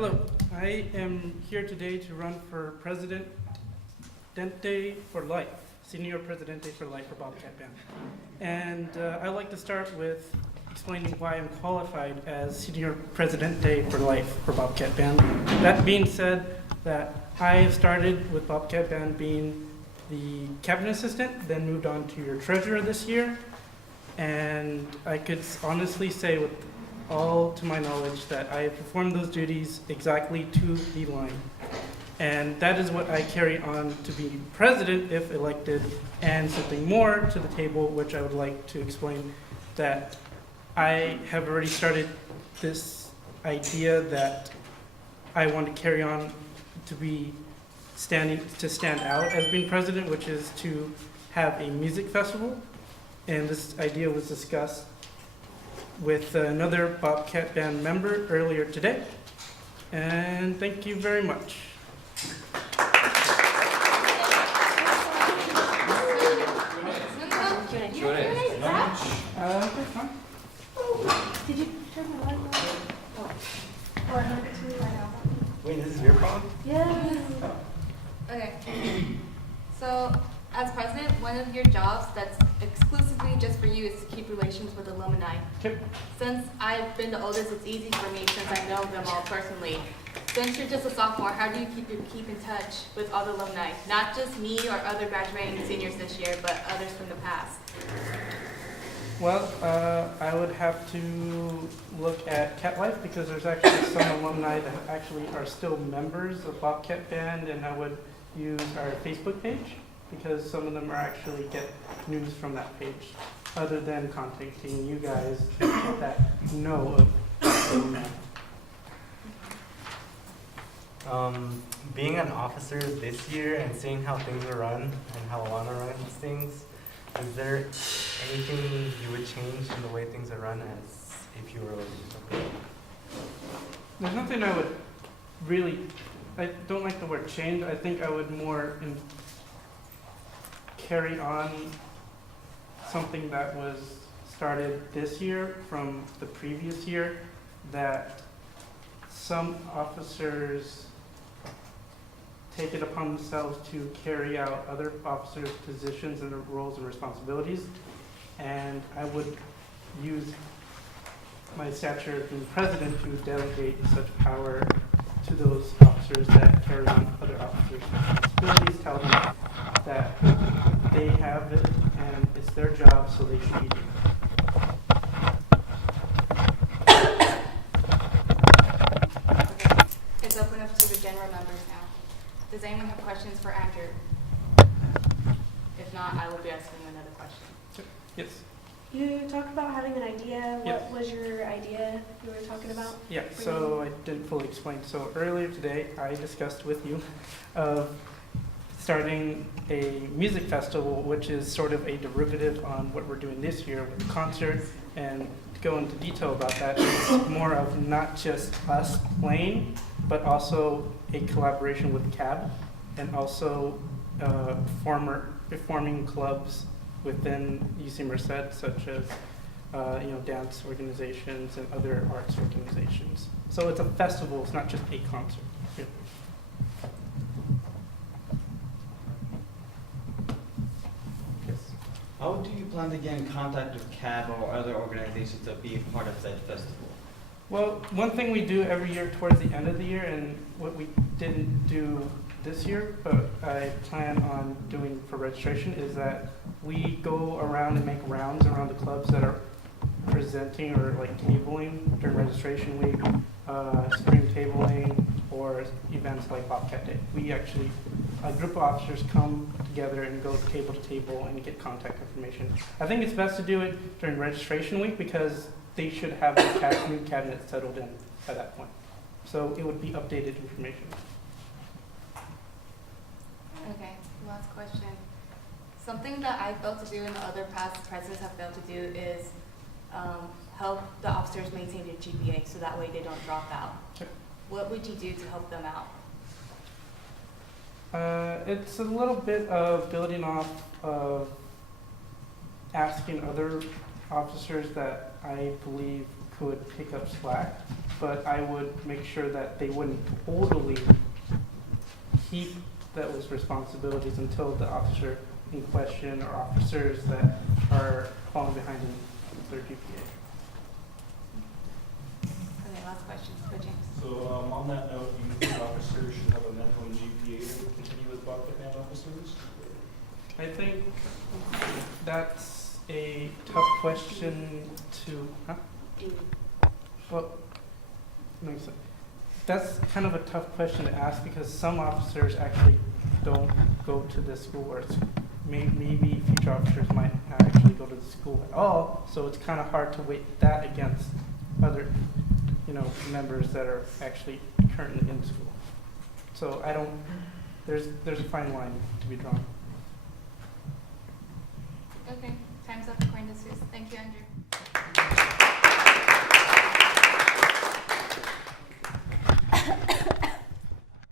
Hello, I am here today to run for Presidente for Life, Senior Presidente for Life for Bobcat Band. And I'd like to start with explaining why I'm qualified as Senior Presidente for Life for Bobcat Band. That being said, that I started with Bobcat Band being the cabinet assistant, then moved on to your treasurer this year. And I could honestly say with all to my knowledge that I have performed those duties exactly to the line. And that is what I carry on to be president if elected, and something more to the table, which I would like to explain, that I have already started this idea that I want to carry on to be stand out as being president, which is to have a music festival. And this idea was discussed with another Bobcat Band member earlier today. And thank you very much. Okay, fine. Did you turn the light on? Oh. Or hand it to me right now? Wait, this is your phone? Yeah. Okay. So, as president, one of your jobs that's exclusively just for you is to keep relations with alumni. Okay. Since I've been the oldest, it's easy for me since I know them all personally. Since you're just a sophomore, how do you keep in touch with all the alumni? Not just me or other graduating seniors this year, but others from the past. Well, I would have to look at Cat Life because there's actually some alumni that actually are still members of Bobcat Band, and I would use our Facebook page because some of them are actually get news from that page, other than contacting you guys that know of alumni. Being an officer this year and seeing how things are run and how Alana runs things, is there anything you would change in the way things are run as if you were looking at something? There's nothing I would really, I don't like the word change. I think I would more carry on something that was started this year from the previous year, that some officers take it upon themselves to carry out other officers' positions and roles and responsibilities. And I would use my stature as being president to delegate such power to those officers that carry on other officers' responsibilities, tell them that they have it and it's their job, so they should be doing it. Okay. It's open up to the general members now. Does anyone have questions for Andrew? If not, I will be asking another question. Yes. You talked about having an idea. Yes. What was your idea you were talking about? Yeah, so I didn't fully explain. So earlier today, I discussed with you of starting a music festival, which is sort of a derivative on what we're doing this year with the concert. And to go into detail about that, it's more of not just us playing, but also a collaboration with CAB and also performing clubs within UC Merced, such as dance organizations and other arts organizations. So it's a festival, it's not just a concert. Yeah. Yes. How do you plan to get in contact with CAB or other organizations to be a part of said festival? Well, one thing we do every year towards the end of the year, and what we didn't do this year, but I plan on doing for registration, is that we go around and make rounds around the clubs that are presenting or like tabling during registration week, spring tabling, or events like Bobcat Day. We actually, a group of officers come together and go table to table and get contact information. I think it's best to do it during registration week because they should have the new cabinet settled in by that point. So it would be updated information. Okay, last question. Something that I failed to do and the other past presidents have failed to do is help the officers maintain their GPA so that way they don't drop out. Sure. What would you do to help them out? It's a little bit of building off of asking other officers that I believe could pick up slack but I would make sure that they wouldn't totally keep those responsibilities until the officer in question or officers that are falling behind in their GPA. Okay, last question, go James. So on that note, do you think officers should have a minimum GPA to continue as Bobcat Band officers? I think that's a tough question to, huh? Well, let me say, that's kind of a tough question to ask because some officers actually don't go to this school, or maybe future officers might not actually go to the school at all. So it's kind of hard to weigh that against other, members that are actually currently in school. So I don't. There's a fine line to be drawn. Okay, time's up according to Suze. Thank you, Andrew.